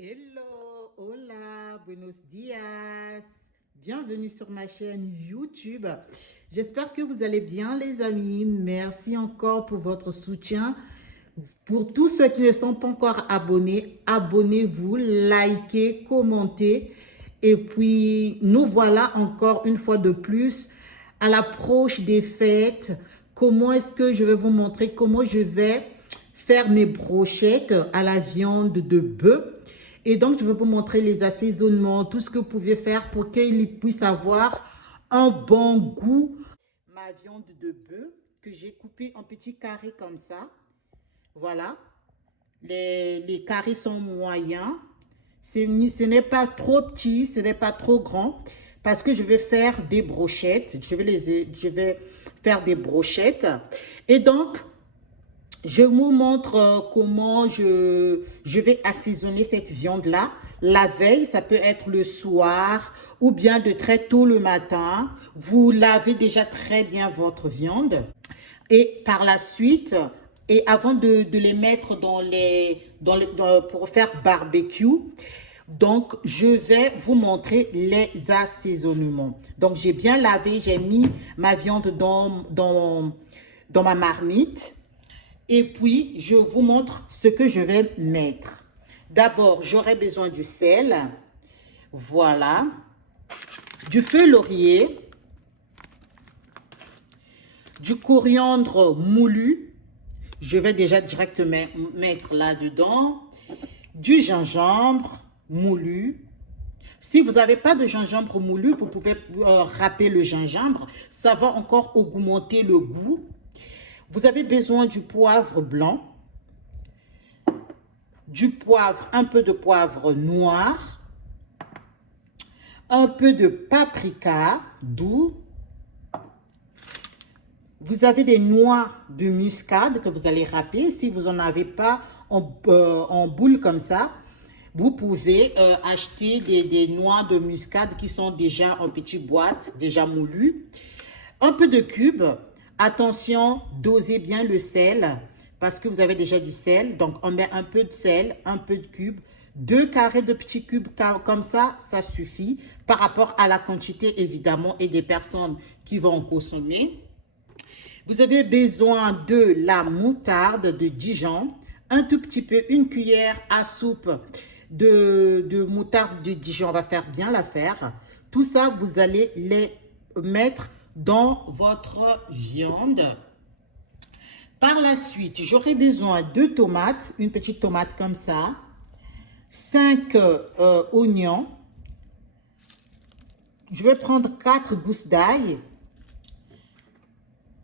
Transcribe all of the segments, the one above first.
Hello, hola, buenos dias. Bienvenue sur ma chaîne YouTube. J'espère que vous allez bien les amis. Merci encore pour votre soutien. Pour tous ceux qui ne sont pas encore abonnés, abonnez-vous, likez, commentez. Et puis, nous voilà encore une fois de plus à l'approche des fêtes. Comment est-ce que je vais vous montrer comment je vais faire mes brochettes à la viande de bœuf. Et donc, je vais vous montrer les assaisonnements, tout ce que vous pouvez faire pour qu'il puisse avoir un bon goût. Ma viande de bœuf que j'ai coupée en petits carrés comme ça. Voilà. Les carrés sont moyens. Ce n'est pas trop petit, ce n'est pas trop grand. Parce que je vais faire des brochettes. Je vais faire des brochettes. Et donc, je vous montre comment je vais assaisonner cette viande-là. La veille, ça peut être le soir ou bien de très tôt le matin. Vous lavez déjà très bien votre viande. Et par la suite, et avant de les mettre pour faire barbecue, donc je vais vous montrer les assaisonnements. Donc j'ai bien lavé, j'ai mis ma viande dans ma marmite. Et puis, je vous montre ce que je vais mettre. D'abord, j'aurai besoin du sel. Voilà. Du feu laurier. Du coriandre moulu. Je vais déjà directement mettre là-dedans. Du gingembre moulu. Si vous n'avez pas de gingembre moulu, vous pouvez râper le gingembre. Ça va encore augmenter le goût. Vous avez besoin du poivre blanc, un peu de poivre noir, un peu de paprika doux. Vous avez des noix de muscade que vous allez râper. Si vous n'en avez pas en boule comme ça, vous pouvez acheter des noix de muscade qui sont déjà en petites boîtes, déjà moulues. Un peu de cube. Attention, dosez bien le sel parce que vous avez déjà du sel. Donc, on met un peu de sel, un peu de cube. 2 carrés de petits cubes comme ça suffit par rapport à la quantité évidemment et des personnes qui vont consommer. Vous avez besoin de la moutarde de Dijon, un tout petit peu, une cuillère à soupe de moutarde de Dijon. On va faire bien l'affaire. Tout ça, vous allez les mettre dans votre viande. Par la suite, j'aurai besoin de tomates, une petite tomate comme ça, 5 oignons. Je vais prendre 4 gousses d'ail,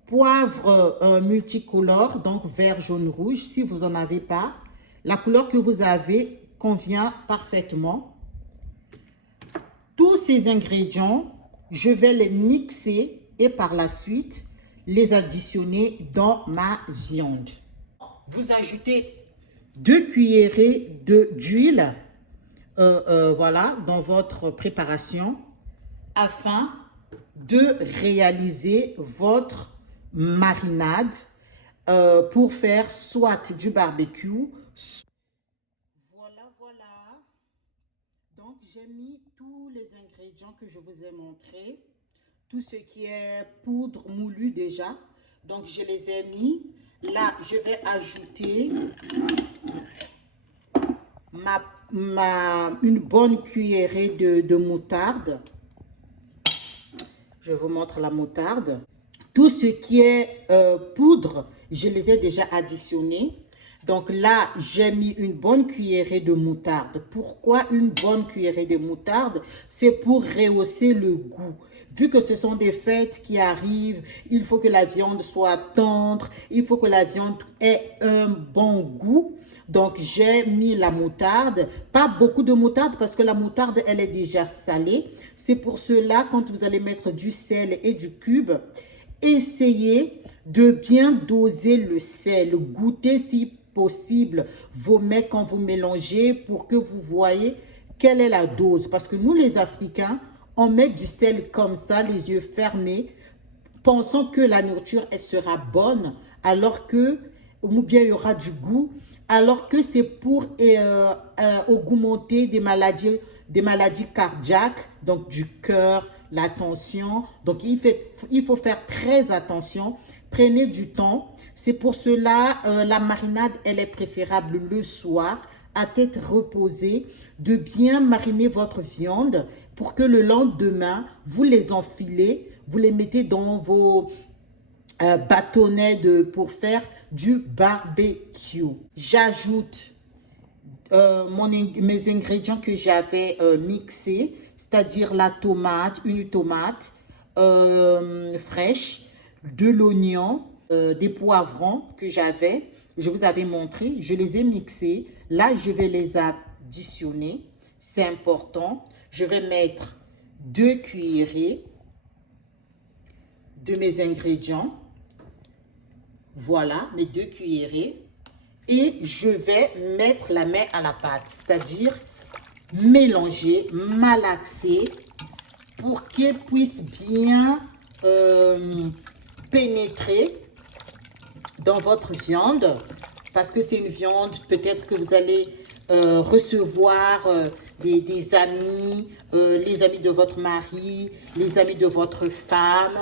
poivre multicolore, donc vert, jaune, rouge, si vous n'en avez pas. La couleur que vous avez convient parfaitement. Tous ces ingrédients, je vais les mixer et par la suite, les additionner dans ma viande. Vous ajoutez 2 cuillerées d'huile voilà, dans votre préparation afin de réaliser votre marinade pour faire soit du barbecue. Voilà. Donc, j'ai mis tous les ingrédients que je vous ai montrés. Tout ce qui est poudre moulue déjà. Donc, je les ai mis. Là, je vais ajouter une bonne cuillerée de moutarde. Je vous montre la moutarde. Tout ce qui est poudre, je les ai déjà additionnés. Donc là, j'ai mis une bonne cuillerée de moutarde. Pourquoi une bonne cuillerée de moutarde? C'est pour rehausser le goût. Vu que ce sont des fêtes qui arrivent, il faut que la viande soit tendre, il faut que la viande ait un bon goût. Donc, j'ai mis la moutarde, pas beaucoup de moutarde parce que la moutarde, elle est déjà salée. C'est pour cela, quand vous allez mettre du sel et du cube, essayez de bien doser le sel. Goûtez si possible vos mets quand vous mélangez pour que vous voyez quelle est la dose. Parce que nous, les Africains, on met du sel comme ça, les yeux fermés, pensant que la nourriture, elle sera bonne, alors que, ou bien il y aura du goût. alors que c'est pour augmenter des maladies cardiaques, donc du cœur, la tension. Donc, il faut faire très attention. Prenez du temps. C'est pour cela, la marinade, elle est préférable le soir, à tête reposée, de bien mariner votre viande pour que le lendemain, vous les enfilez, vous les mettez dans vos bâtonnets pour faire du barbecue. J'ajoute mes ingrédients que j'avais mixés, c'est-à-dire la tomate, une tomate fraîche, de l'oignon, des poivrons que j'avais, je vous avais montré, je les ai mixés. Là, je vais les additionner, c'est important. Je vais mettre 2 cuillerées de mes ingrédients. Voilà, mes 2 cuillerées. Et je vais mettre la main à la pâte, c'est-à-dire mélanger, malaxer pour qu'elle puisse bien pénétrer dans votre viande, parce que c'est une viande, peut-être que vous allez recevoir des amis, les amis de votre mari, les amis de votre femme,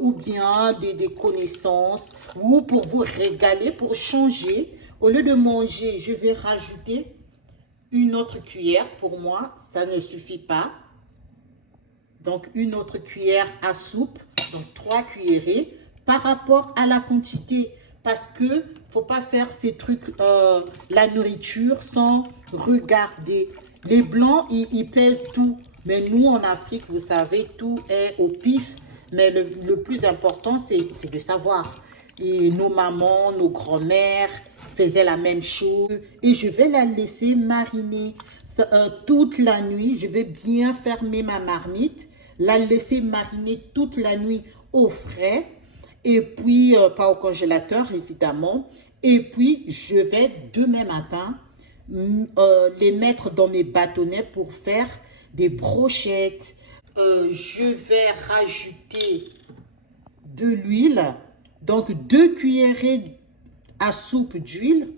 ou bien des connaissances, ou pour vous régaler, pour changer. Au lieu de manger, je vais rajouter une autre cuillère. Pour moi, ça ne suffit pas. Donc, une autre cuillère à soupe, donc 3 cuillerées par rapport à la quantité. Parce que ne faut pas faire ces trucs, la nourriture, sans regarder. Les blancs, ils pèsent tout. Mais nous, en Afrique, vous savez, tout est au pif. Mais le plus important, c'est de savoir. Et nos mamans, nos grands-mères faisaient la même chose. Et je vais la laisser mariner toute la nuit. Je vais bien fermer ma marmite, la laisser mariner toute la nuit au frais. Et puis, pas au congélateur, évidemment. Et puis, je vais demain matin les mettre dans mes bâtonnets pour faire des brochettes. Je vais rajouter de l'huile. Donc, 2 cuillerées à soupe d'huile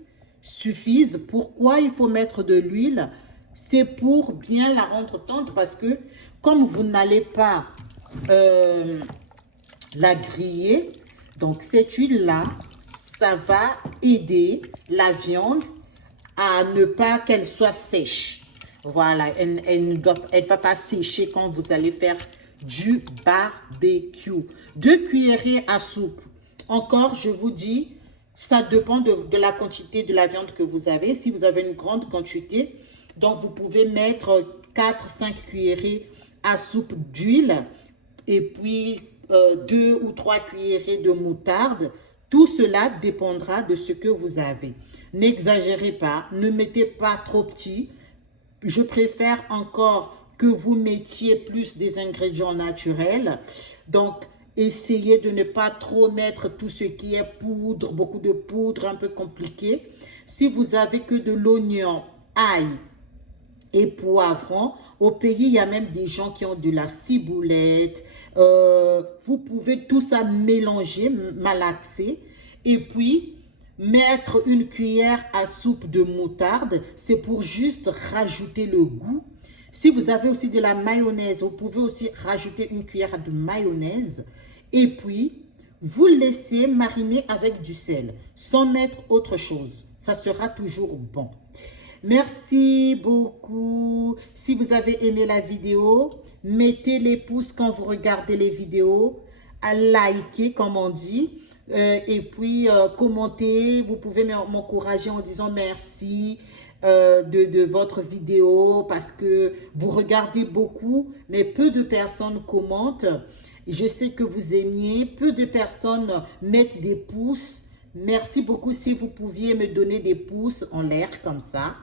suffisent. Pourquoi il faut mettre de l'huile? C'est pour bien la rendre tendre, parce que comme vous n'allez pas la griller, donc cette huile-là, ça va aider la viande à ne pas qu'elle soit sèche. Voilà, elle ne va pas sécher quand vous allez faire du barbecue. 2 cuillerées à soupe. Encore, je vous dis, ça dépend de la quantité de la viande que vous avez. Si vous avez une grande quantité, donc vous pouvez mettre 4-5 cuillerées à soupe d'huile et puis 2 ou 3 cuillerées de moutarde. Tout cela dépendra de ce que vous avez. N'exagérez pas, ne mettez pas trop petit. Je préfère encore que vous mettiez plus des ingrédients naturels. Donc, essayez de ne pas trop mettre tout ce qui est poudre, beaucoup de poudre, un peu compliqué. Si vous avez que de l'oignon, ail et poivron, au pays, il y a même des gens qui ont de la ciboulette. Vous pouvez tout ça mélanger, malaxer, et puis mettre une cuillère à soupe de moutarde. C'est pour juste rajouter le goût. Si vous avez aussi de la mayonnaise, vous pouvez aussi rajouter une cuillère de mayonnaise. Et puis, vous laissez mariner avec du sel, sans mettre autre chose. Ça sera toujours bon. Merci beaucoup. Si vous avez aimé la vidéo, mettez les pouces quand vous regardez les vidéos, à liker comme on dit, et puis commentez. Vous pouvez m'encourager en disant merci de votre vidéo, parce que vous regardez beaucoup, mais peu de personnes commentent. Je sais que vous aimiez, peu de personnes mettent des pouces. Merci beaucoup si vous pouviez me donner des pouces en l'air comme ça.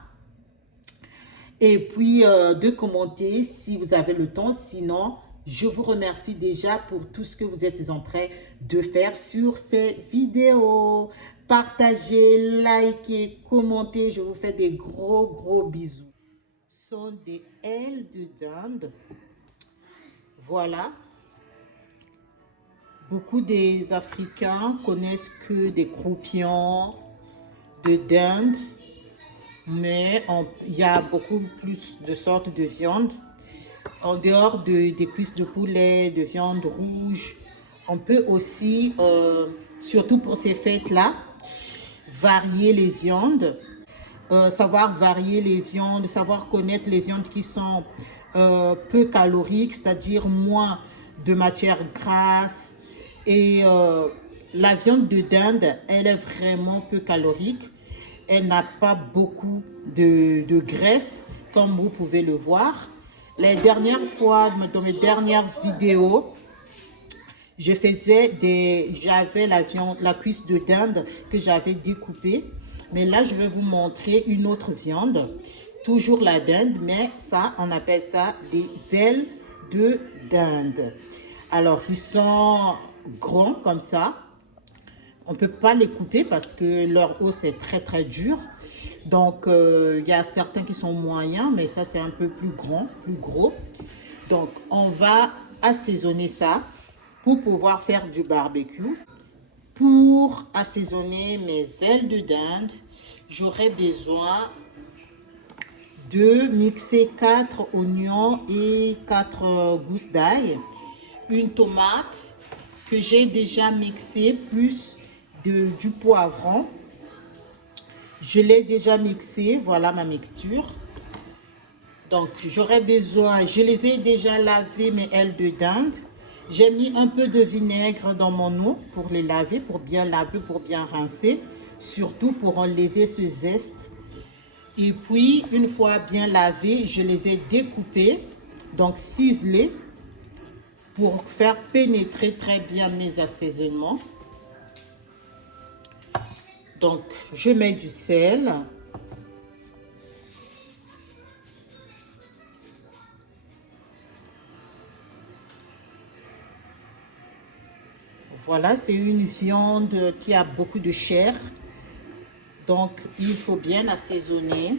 Et puis de commenter si vous avez le temps. Sinon, je vous remercie déjà pour tout ce que vous êtes en train de faire sur ces vidéos. Partagez, likez, commentez. Je vous fais des gros bisous. Ce sont des ailes de dinde. Voilà. Beaucoup des Africains connaissent que des croupions, de dinde, mais il y a beaucoup plus de sortes de viande. En dehors des cuisses de poulet, de viande rouge, on peut aussi, surtout pour ces fêtes-là, varier les viandes. Savoir varier les viandes, savoir connaître les viandes qui sont peu caloriques, c'est-à-dire moins de matière grasse. Et la viande de dinde, elle est vraiment peu calorique. Elle n'a pas beaucoup de graisse, comme vous pouvez le voir. Les dernières fois, dans mes dernières vidéos, j'avais la cuisse de dinde que j'avais découpée. Mais là, je vais vous montrer une autre viande. Toujours la dinde, mais ça, on appelle ça des ailes de dinde. Alors, ils sont grands comme ça. On ne peut pas les couper parce que leur os est très très dur. Donc, il y a certains qui sont moyens, mais ça, c'est un peu plus grand, plus gros. Donc, on va assaisonner ça pour pouvoir faire du barbecue. Pour assaisonner mes ailes de dinde, j'aurai besoin de mixer 4 oignons et 4 gousses d'ail, une tomate que j'ai déjà mixée, plus du poivron. Je l'ai déjà mixé, voilà ma mixture. Donc j'aurai besoin, je les ai déjà lavées mes ailes de dinde. J'ai mis un peu de vinaigre dans mon eau pour les laver, pour bien laver, pour bien rincer, surtout pour enlever ce zeste. Et puis, une fois bien lavées, je les ai découpées, donc ciselées, pour faire pénétrer très bien mes assaisonnements. Donc, je mets du sel. Voilà, c'est une viande qui a beaucoup de chair. Donc, il faut bien assaisonner,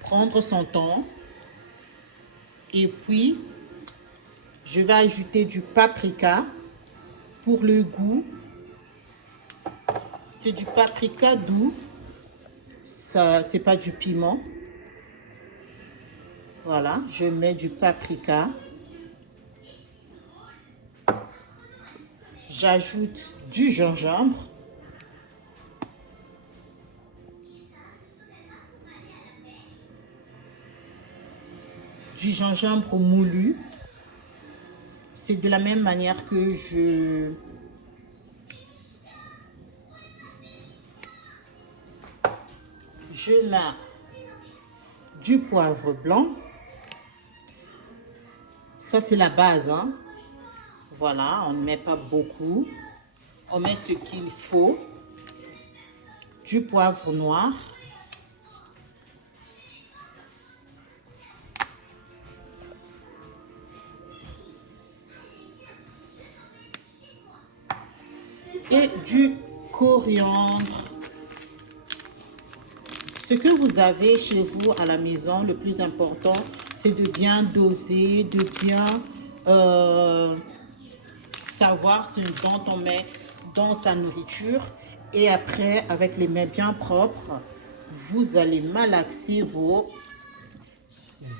prendre son temps. Et puis, je vais ajouter du paprika pour le goût. C'est du paprika doux. Ça, c'est pas du piment. Voilà, je mets du paprika. J'ajoute du gingembre. Du gingembre moulu. C'est de la même manière que je mets du poivre blanc. Ça, c'est la base, hein. Voilà, on ne met pas beaucoup. On met ce qu'il faut. Du poivre noir. Et du coriandre. Ce que vous avez chez vous à la maison, le plus important, c'est de bien doser, de bien savoir ce dont on met dans sa nourriture. Et après, avec les mains bien propres, vous allez malaxer vos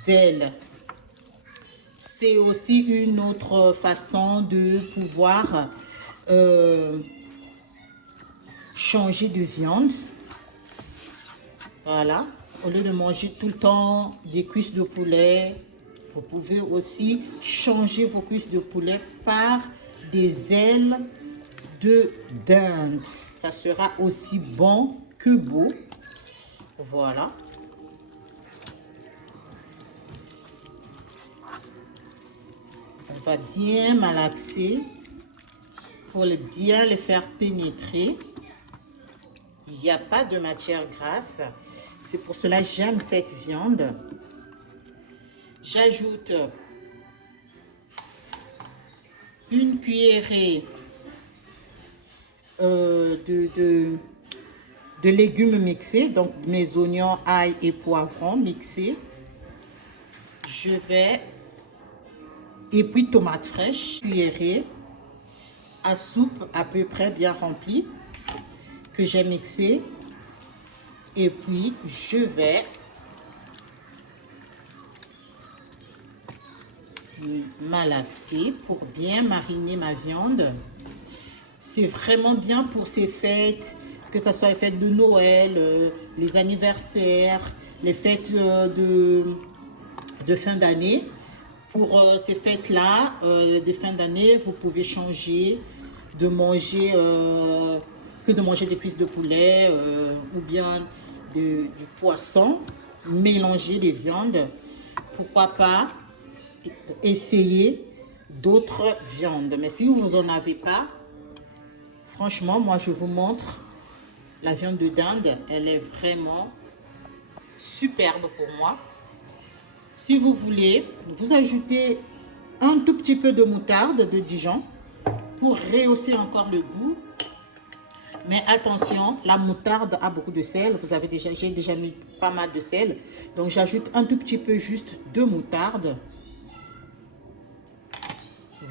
ailes. C'est aussi une autre façon de pouvoir changer de viande. Voilà, au lieu de manger tout le temps des cuisses de poulet, vous pouvez aussi changer vos cuisses de poulet par des ailes de dinde. Ça sera aussi bon que beau. Voilà. On va bien malaxer pour bien les faire pénétrer. Il n'y a pas de matière grasse. C'est pour cela que j'aime cette viande. J'ajoute une cuillerée de légumes mixés, donc mes oignons, ail et poivrons mixés. Et puis tomates fraîches, cuillerée à soupe à peu près bien remplie que j'ai mixée. Et puis, je vais malaxer pour bien mariner ma viande. C'est vraiment bien pour ces fêtes, que ce soit les fêtes de Noël, les anniversaires, les fêtes de fin d'année. Pour ces fêtes-là, des fins d'année, vous pouvez changer de manger que de manger des cuisses de poulet ou bien du poisson, mélanger des viandes. Pourquoi pas essayer d'autres viandes. Mais si vous n'en avez pas, franchement, moi je vous montre la viande de dinde. Elle est vraiment superbe pour moi. Si vous voulez, vous ajoutez un tout petit peu de moutarde de Dijon pour rehausser encore le goût. Mais attention, la moutarde a beaucoup de sel. J'ai déjà mis pas mal de sel. Donc j'ajoute un tout petit peu juste de moutarde.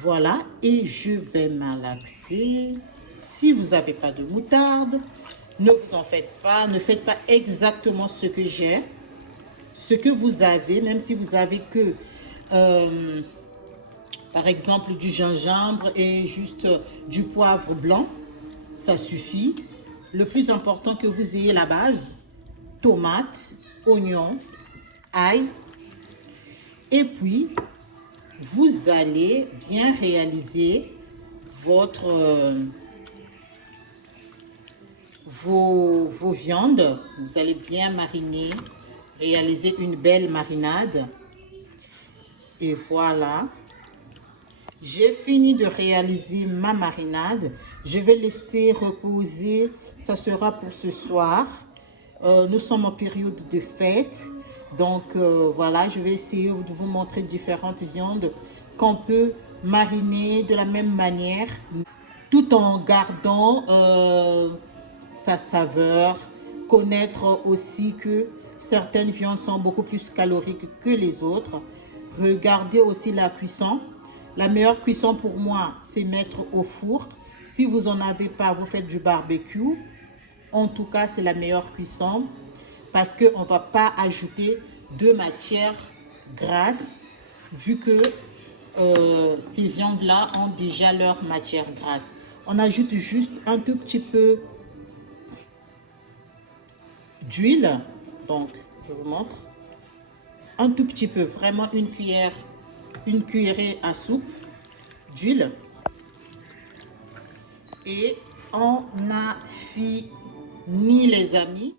Voilà, et je vais malaxer. Si vous n'avez pas de moutarde, ne vous en faites pas. Ne faites pas exactement ce que j'ai. Ce que vous avez, même si vous avez que, par exemple, du gingembre et juste du poivre blanc, ça suffit. Le plus important que vous ayez la base, tomates, oignons, ail. Et puis, vous allez bien réaliser vos viandes. Vous allez bien mariner, réaliser une belle marinade. Et voilà. J'ai fini de réaliser ma marinade. Je vais laisser reposer. Ça sera pour ce soir. Nous sommes en période de fête. Donc voilà, je vais essayer de vous montrer différentes viandes qu'on peut mariner de la même manière, tout en gardant sa saveur. Connaître aussi que certaines viandes sont beaucoup plus caloriques que les autres. Regardez aussi la cuisson. La meilleure cuisson pour moi, c'est mettre au four. Si vous n'en avez pas, vous faites du barbecue. En tout cas, c'est la meilleure cuisson parce qu'on ne va pas ajouter de matière grasse vu que ces viandes-là ont déjà leur matière grasse. On ajoute juste un tout petit peu d'huile. Donc, je vous montre. Un tout petit peu, vraiment une cuillerée à soupe d'huile. Et on a fini, les amis.